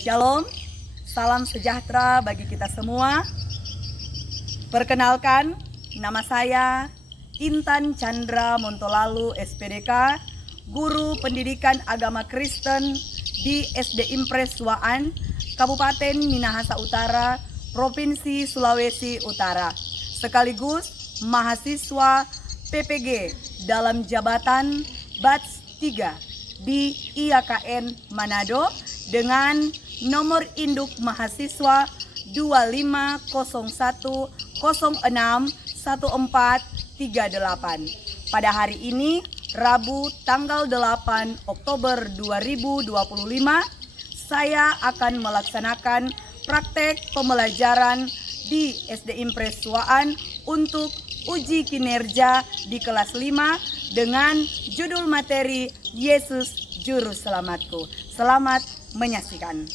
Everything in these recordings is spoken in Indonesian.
Shalom, salam sejahtera bagi kita semua. Perkenalkan, nama saya Intan Chandra Montolalu SPDK, Guru Pendidikan Agama Kristen di SD Impres Waan, Kabupaten Minahasa Utara, Provinsi Sulawesi Utara, sekaligus mahasiswa PPG dalam jabatan Batch 3 di IAKN Manado dengan nomor induk mahasiswa 2501061438. Pada hari ini, Rabu tanggal 8 Oktober 2025, saya akan melaksanakan praktek pembelajaran di SD Impres Waan untuk uji kinerja di kelas 5 dengan judul materi Yesus Juru Selamatku. Selamat menyaksikan.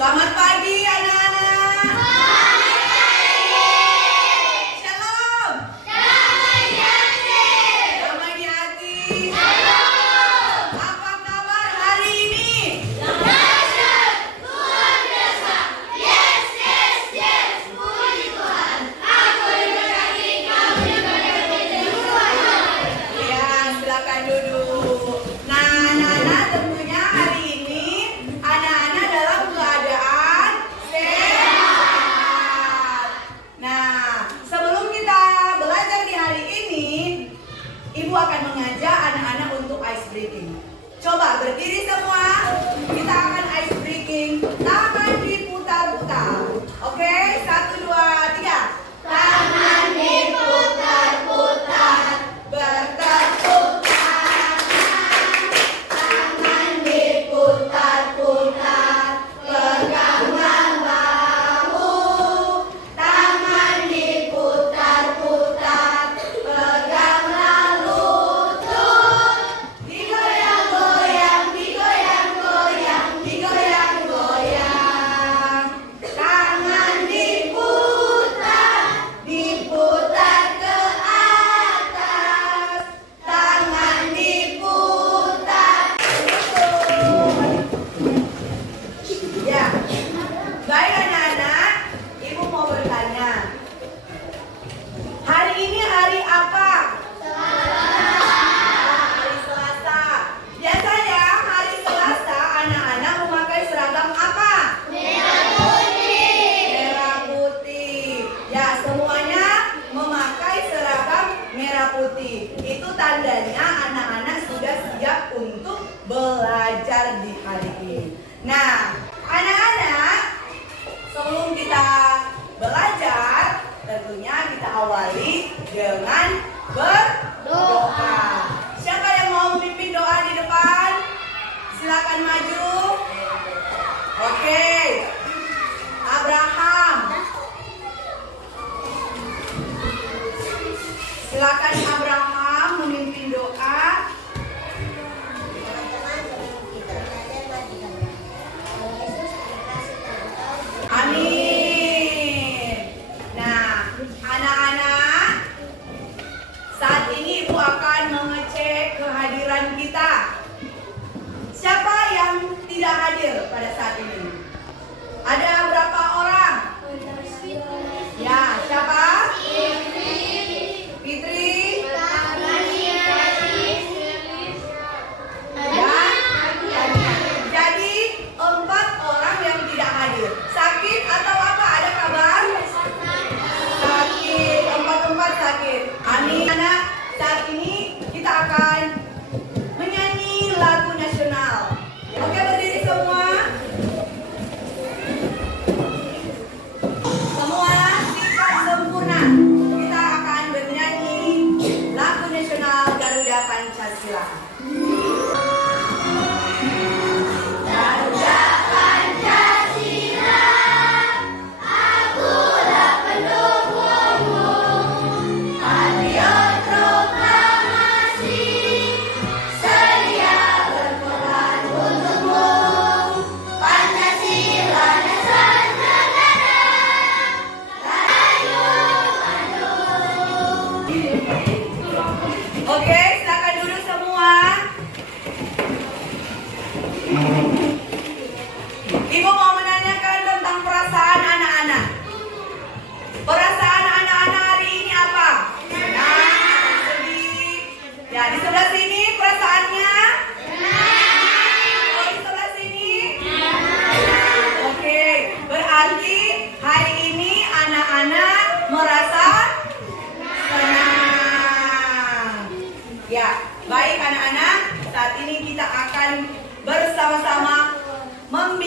Selamat pagi anak-anak. Shalom. Damai di hati. Apa kabar hari ini? Ya, silakan duduk. Nah, anak-anak, tentunya hari ini anak-anak dalam keadaan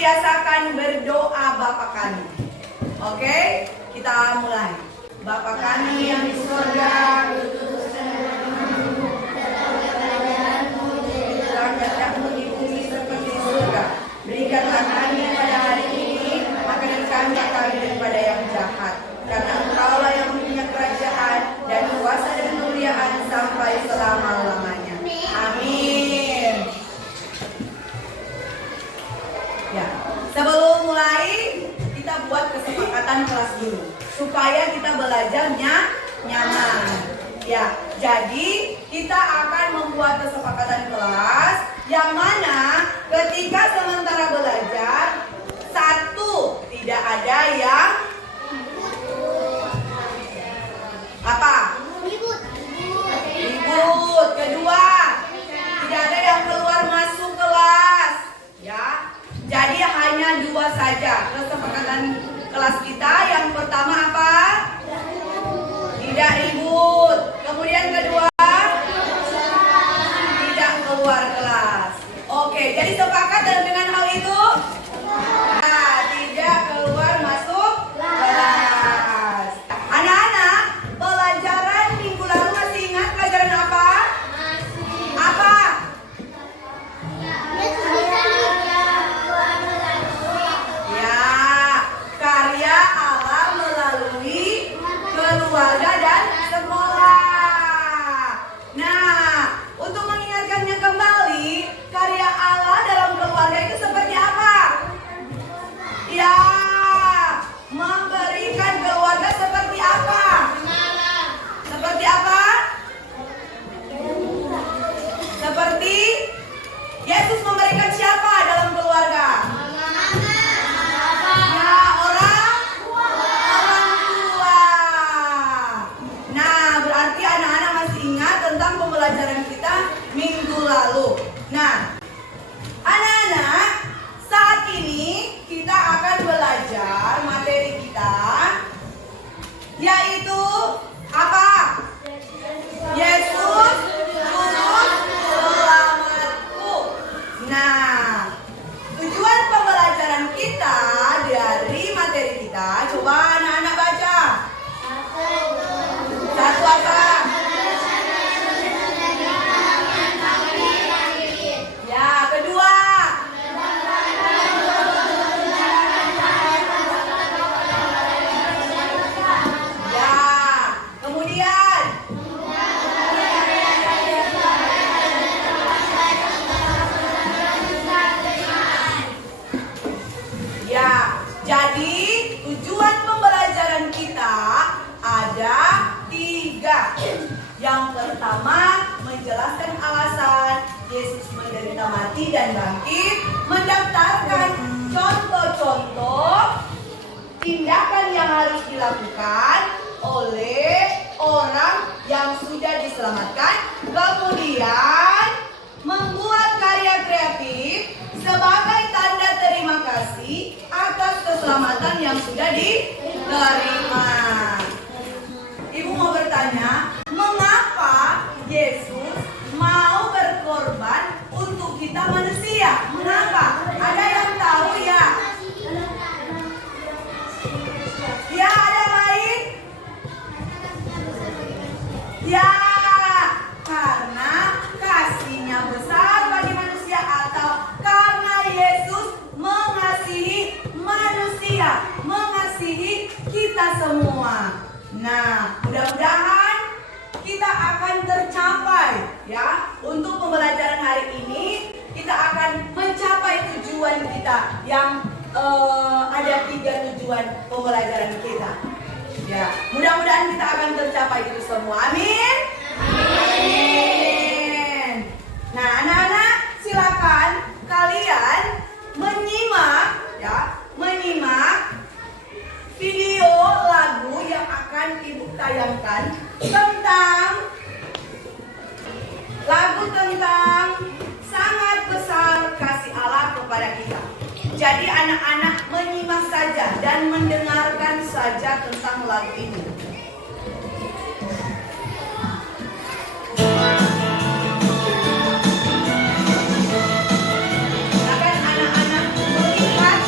membiasakan berdoa Bapa kami. Oke, kita mulai. Bapa kami yang di surga, kerajaan-Mu di bumi seperti di surga. Berikanlah kami pada hari ini makanan kami daripada yang jahat. Karena Engkaulah yang punya kerajaan dan kuasa dan kemuliaan sampai selama-lamanya. Amin. Ya, sebelum mulai kita buat kesepakatan kelas dulu supaya kita belajarnya nyaman. Ya, jadi kita akan membuat kesepakatan kelas yang mana ketika sementara belajar, satu, tidak ada yang apa? Ribut. Kedua, tidak ada yang keluar masuk kelas. Ya, jadi hanya dua saja kesepakatan kelas kita. Yang pertama apa? Tidak ribut. Kemudian kedua, tidak keluar kelas. Oke, jadi sepakat dengan hal itu? Nah, tidak keluar masuk kelas. Anak-anak, pelajaran minggu lalu masih ingat pelajaran apa? Apa? Ya, karya Allah melalui keluarga dan sekolah. Nah, untuk mengingatkannya kembali, karya Allah dalam keluarga itu seperti apa? Ya, memberikan keluarga seperti apa? Seperti apa? Seperti Yesus memberikan siapa dalam keluarga? Ya, orang tua. Nah, berarti anak-anak masih ingat tentang pembelajaran kita minggu lalu. Nah, anak-anak, saat ini kita akan belajar materi kita, yaitu apa? Yesus Juru Selamatku. Nah, tujuan pembelajaran kita dari materi kita, coba anak-anak baca. Satu apa? Ya, kedua. Ya, kemudian. Ya, jadi tujuan pembelajaran kita ada 3. Yang pertama, menjelaskan alasan Yesus menderita mati dan bangkit, mendaftarkan contoh-contoh tindakan yang harus dilakukan oleh orang yang sudah diselamatkan, kemudian membuat karya kreatif sebagai tanda terima kasih atas keselamatan yang sudah diterima. Ibu mau bertanya, mengapa Yesus mau berkorban untuk kita manusia? Mengapa? Ada yang tahu ya? Ya, ada lain? Ya, karena kasihnya besar bagi manusia, atau karena Yesus mengasihi manusia, mengasihi kita semua. Nah, mudah-mudahan kita akan tercapai ya. Untuk pembelajaran hari ini kita akan mencapai tujuan kita yang ada 3 tujuan pembelajaran kita. Ya, mudah-mudahan kita akan tercapai itu semua. Amin. Amin. Nah, anak-anak, silakan kalian menyimak video lagu yang akan Ibu tayangkan tentang sangat besar kasih Allah kepada kita. Jadi anak-anak menyimak saja dan mendengarkan saja tentang lagu ini. Akan anak-anak melihat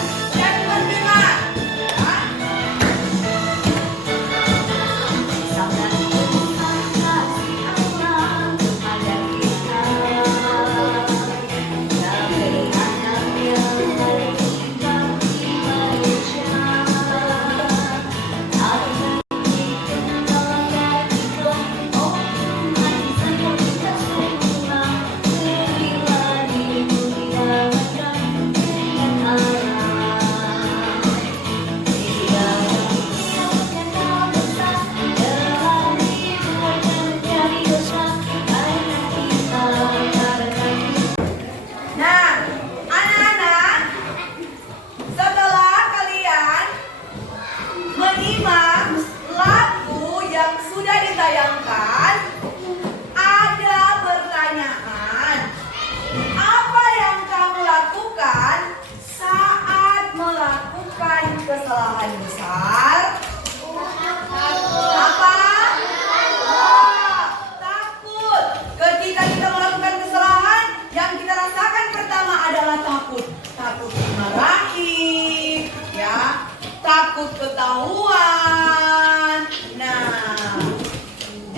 takut ketahuan. Nah,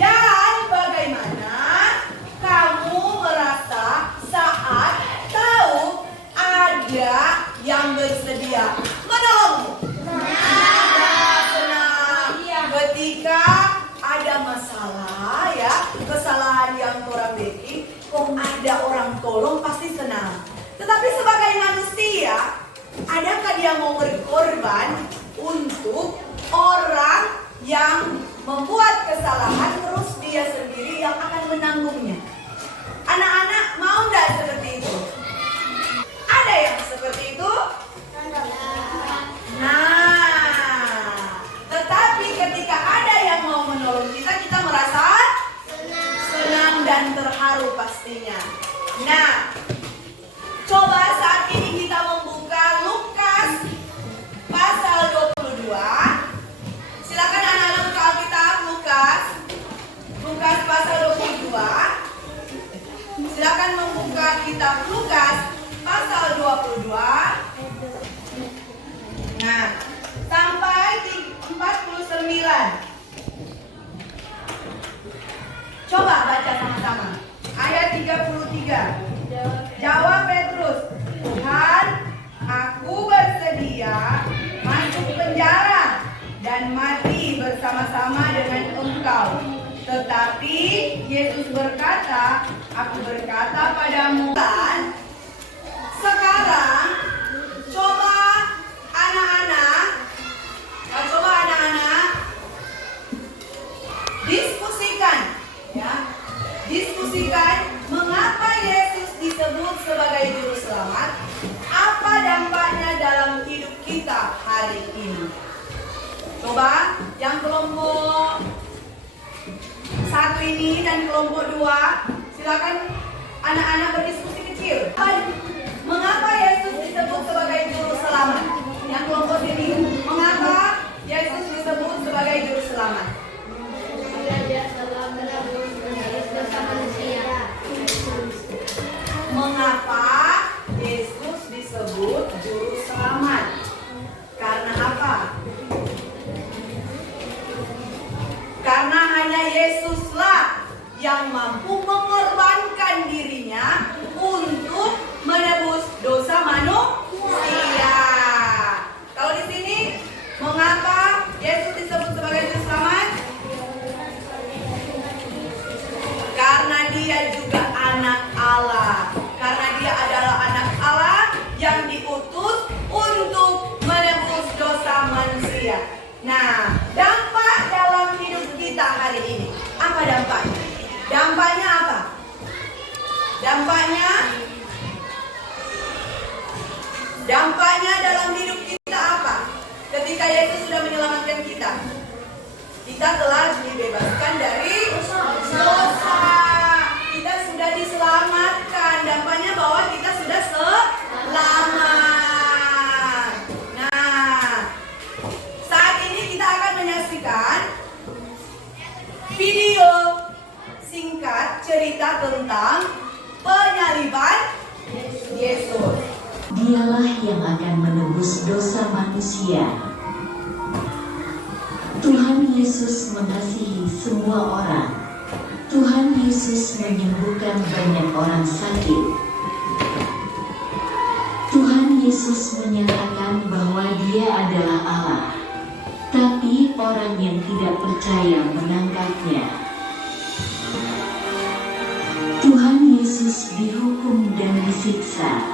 dan bagaimana kamu merasa saat tahu ada yang bersedia menolongmu? Senang. Ketika ada masalah ya, kesalahan yang orang bikin, kok ada orang tolong pasti senang. Tetapi sebagai manusia, adakah dia mau berkorban untuk orang yang membuat kesalahan terus dia sendiri yang akan menanggungnya? Anak-anak mau nggak seperti itu? Ada yang seperti itu? Nah, tetapi ketika ada yang mau menolong kita, kita merasa senang dan terharu pastinya. Nah, coba saat ini kita membuka Lukas pasal 22. Silakan anak-anak buka Alkitab Lukas pasal 22. Silakan membuka kitab Lukas pasal 22. Nah, sampai 49. Coba baca sama-sama. Ayat 33. Jawab Petrus, Tuhan, aku bersedia masuk penjara dan mati bersama-sama dengan Engkau. Tetapi Yesus berkata, aku berkata padamu, kan? Sekarang coba anak-anak diskusikan mengapa Yesus disebut sebagai juru selamat, apa dampaknya dalam hidup kita hari ini. Coba yang kelompok 1 ini dan kelompok 2, silakan anak-anak berdiskusi kecil. Mengapa Yesus disebut sebagai juru selamat? Yang kelompok ini, mengapa Yesus disebut sebagai juru selamat? Mengapa Yesus disebut juru selamat? Karena apa? Karena hanya Yesuslah yang mampu mengorbankan dirinya untuk menebus dosa manusia. Kalau di sini, mengapa Yesus disebut sebagai juru selamat? Karena dia juga anak Allah. Karena dia adalah anak Allah yang diutus untuk menebus dosa manusia. Nah, dampak dalam hidup kita hari ini, apa dampaknya? Dampaknya apa? Dampaknya dalam hidup kita apa? Ketika Yesus sudah menyelamatkan kita, kita telah dibebaskan dari dosa. Kita sudah diselamatkan. Dampaknya bahwa kita sudah selamat. Nah, saat ini kita akan menyaksikan video singkat cerita tentang penyaliban Yesus. Dialah yang akan menebus dosa manusia. Tuhan Yesus mengasihi semua orang. Tuhan Yesus menyembuhkan banyak orang sakit. Tuhan Yesus menyatakan bahwa Dia adalah Allah. Tapi orang yang tidak percaya menangkapnya. Tuhan Yesus dihukum dan disiksa.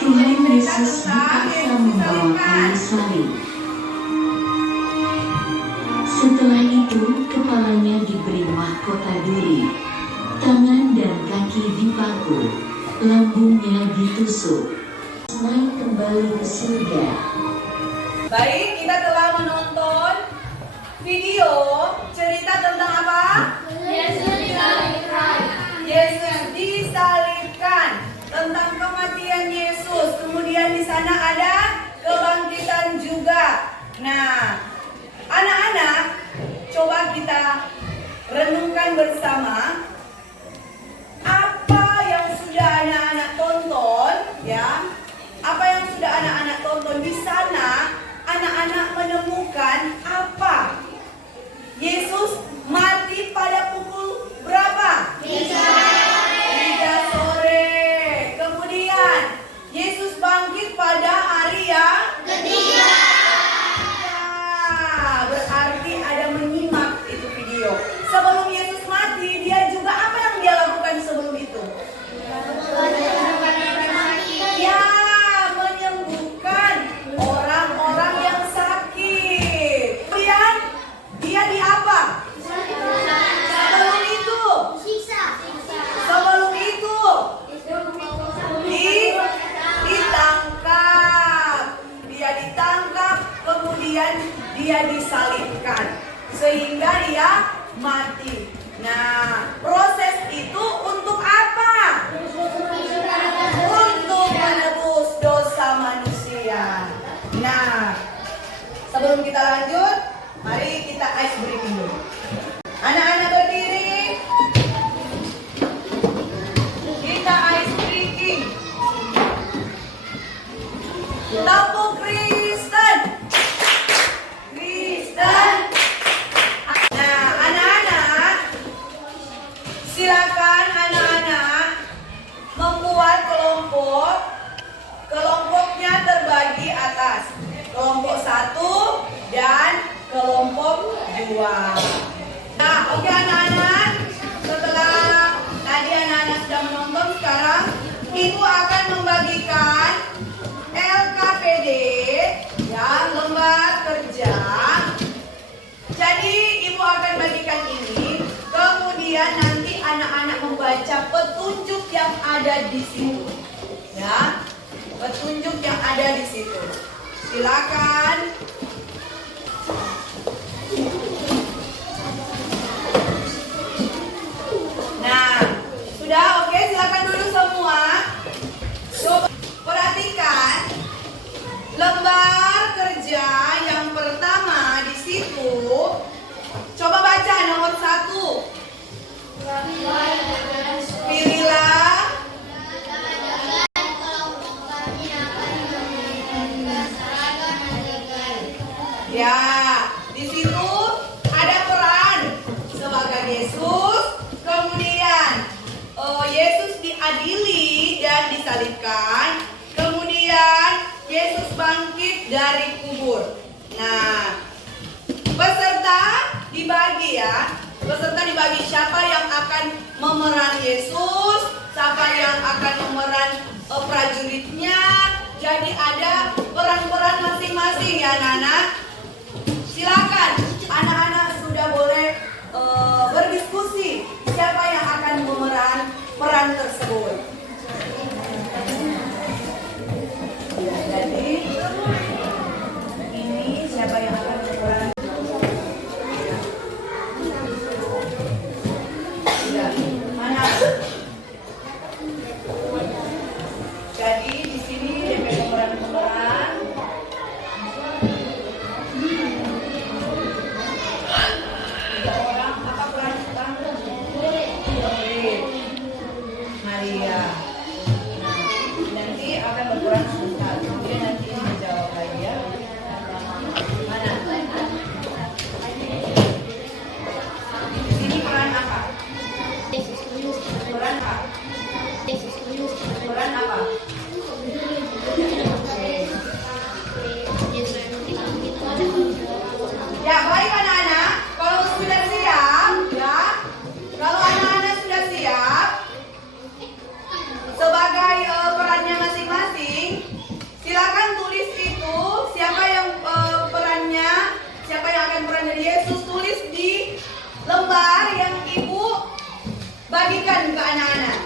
Tuhan Yesus dipaksa membawa kayu salib. Setelah itu, kepalanya diberi mahkota duri, tangan dan kaki dipaku, lambungnya ditusuk, naik kembali ke surga. Baik, kita telah menonton video cerita tentang apa? Yesus disalibkan. Yesus disalibkan. Tentang kematian Yesus. Kemudian di sana ada kebangkitan juga. Nah, anak-anak, coba kita renungkan bersama apa yang sudah anak-anak tonton, ya. Apa yang sudah anak-anak tonton di sana, anak-anak menemukan dia disalibkan sehingga dia mati. Nah, proses itu untuk apa? Untuk menebus dosa manusia. Nah, sebelum kita lanjut, mari kita ice breaking dulu. Anak-anak berdiri. Kita ice breaking. Tepuk Kristen. Kristen. Nah, anak-anak, silakan anak-anak membuat kelompok. Kelompoknya terbagi atas kelompok 1 dan kelompok 2. Nah, oke anak-anak, setelah tadi anak-anak sudah menonton, sekarang ibu akan membagikan LKPD yang lembar kerja. Jadi ibu akan bagikan ini, kemudian nanti anak-anak membaca petunjuk yang ada di situ. Ya, petunjuk yang ada di situ. Silakan. Nah, sudah oke, silakan dulu semua. Coba perhatikan lembar kerja yang pertama di situ. Coba baca nomor 1. Pilihlah. Ya, di situ ada peran sebagai Yesus. Kemudian Yesus diadili dan disalibkan. Kemudian Yesus bangkit dari kubur. Nah, peserta dibagi ya. Peserta dibagi siapa yang akan memeran Yesus, siapa yang akan memeran prajuritnya. Jadi ada peran-peran masing-masing ya anak-anak. Silakan, anak-anak sudah boleh berdiskusi siapa yang akan memeran peran tersebut. Ya, jadi ini siapa yang akan memeran? Ya, mana? Jadi di sini DP pemeran. Maria. Nanti akan berperan sebentar. Kemudian nanti menjawab lagi ya. Mana? Di sini peran apa? Peran apa? Peran apa? Ya, baik anak-anak. Kalau sudah siap, ya. Kalau anak-anak sudah siap, sebagai perannya masing-masing, silakan tulis itu siapa yang perannya, siapa yang akan peran dari Yesus, tulis di lembar yang ibu bagikan ke anak-anak.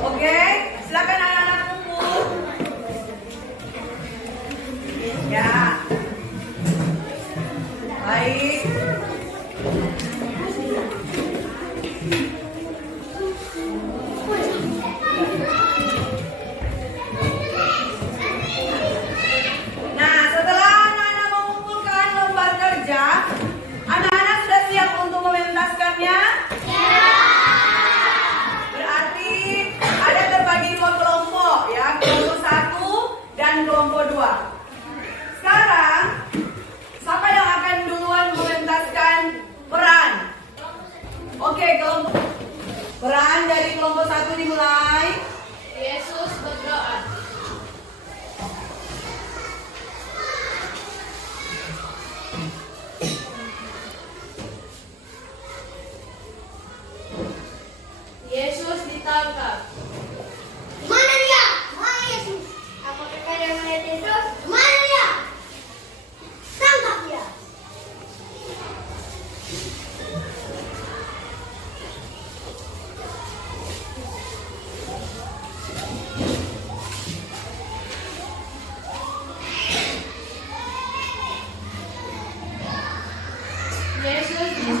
Oke, silakan anak-anak kumpul. Ya, baik. Nah, setelah anak-anak mengumpulkan lembar kerja, anak-anak sudah siap untuk mementaskannya? Ya. Berarti ada terbagi 2 kelompok ya, kelompok 1 dan kelompok 2. Sekarang, siapa yang akan duluan mementaskan peran? Oke, kelompok peran dari kelompok 1 dimulai. Yesus berdoa. Yesus ditangkap. Mana dia? Mana Yesus? Apakah kalian melihat Yesus? Mana dia? Tangkap dia.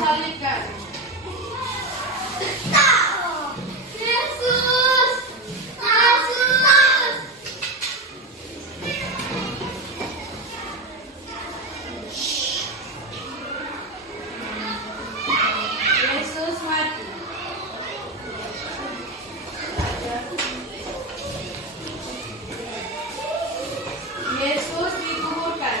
disalibkan. Yesus! Yesus mati. Yesus dikuburkan.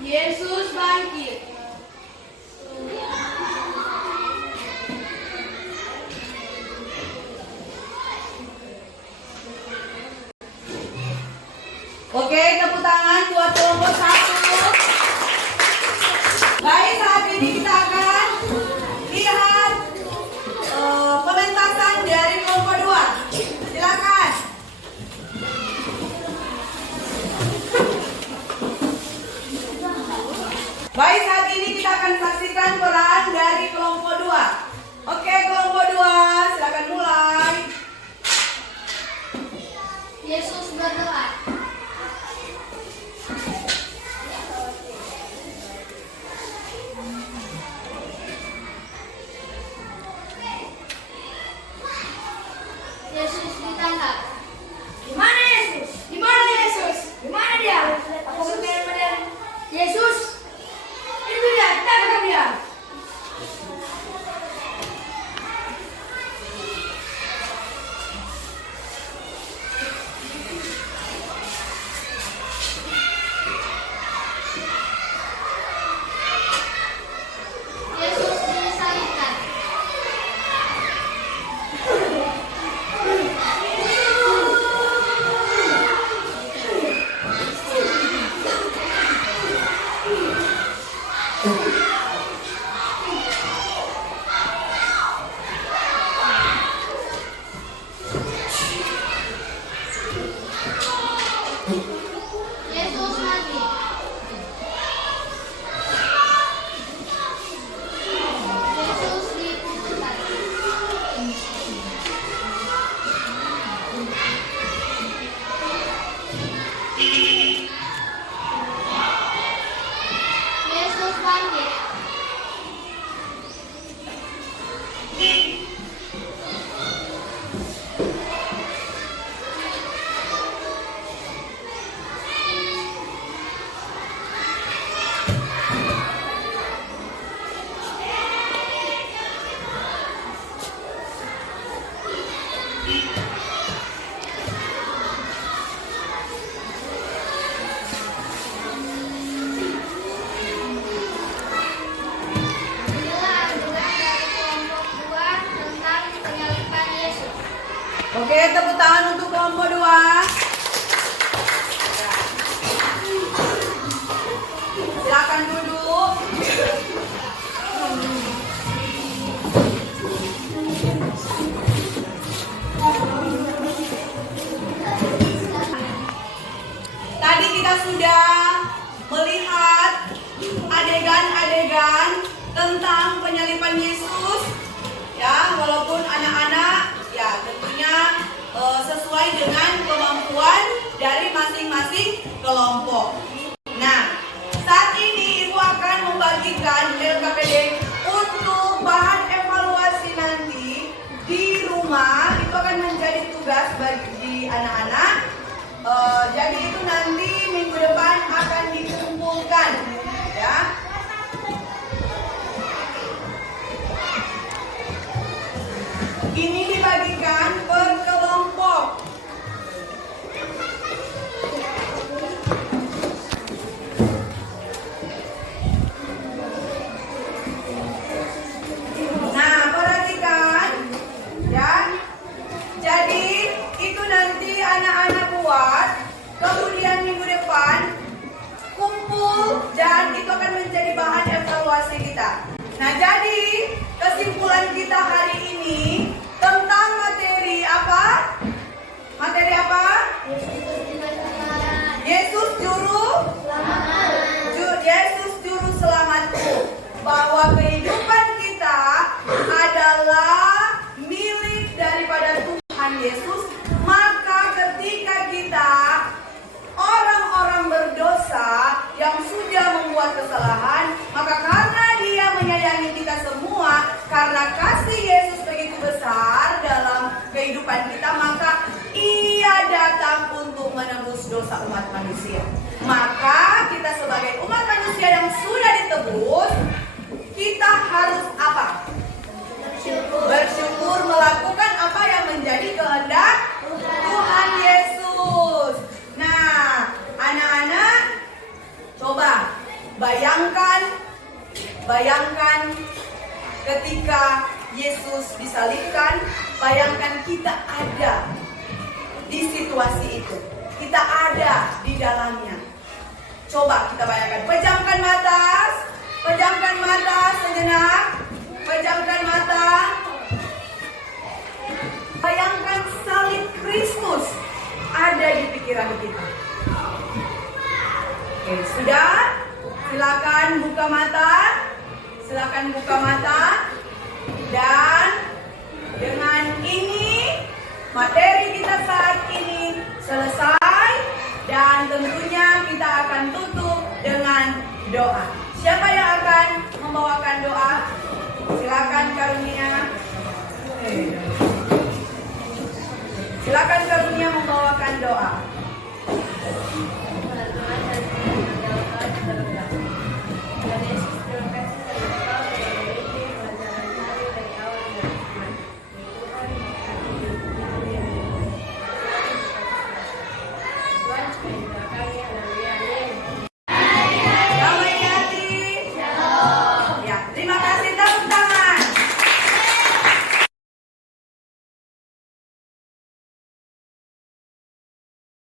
Yesus bangkit. Oke, tepuk tangan buat kelompok 1. Baik, saat ini kita akan lihat pementasan dari kelompok 2. Silakan. Baik, saat ini kita akan saksikan peran dari kelompok 2. Oke, kelompok 2, silakan mulai. Yesus berdoa. Yesus ditangkap. Di mana Yesus? Di mana Yesus? Di mana dia? Aku bertanya pada Yesus. Itu dia, tangkap dia. Yesus disalibkan. Yesus mati. Yesus dikuburkan. Yesus bangkit. Inilah adegan dari kelompok 2 tentang penyaliban Yesus. Oke, tepuk tangan untuk kelompok 2. Silakan duduk. Tadi kita sudah melihat adegan-adegan tentang penyaliban Yesus. Ya, walaupun anak-anak ya tentunya sesuai dengan kemampuan dari masing-masing kelompok. Nah, saat ini Ibu akan membagikan LKPD untuk bahan evaluasi nanti di rumah. Itu akan menjadi tugas bagi anak-anak. Jadi itu nanti minggu depan akan dikumpulkan, ya. Ini dibagikan per kelompok. Nah, perhatikan, ya. Jadi itu nanti anak-anak buat, kemudian minggu depan kumpul dan itu akan menjadi bahan evaluasi kita. Nah, jadi kesimpulan kita hari ini tentang materi ketika Yesus disalibkan, bayangkan kita ada di situasi itu. Kita ada di dalamnya. Coba kita bayangkan. Pejamkan mata sejenak. Pejamkan mata. Bayangkan salib Kristus ada di pikiran kita. Oke, sudah? Silakan buka mata. Dan dengan ini materi kita saat ini selesai, dan tentunya kita akan tutup dengan doa. Siapa yang akan membawakan doa? Silakan Karunia. Silakan Karunia membawakan doa.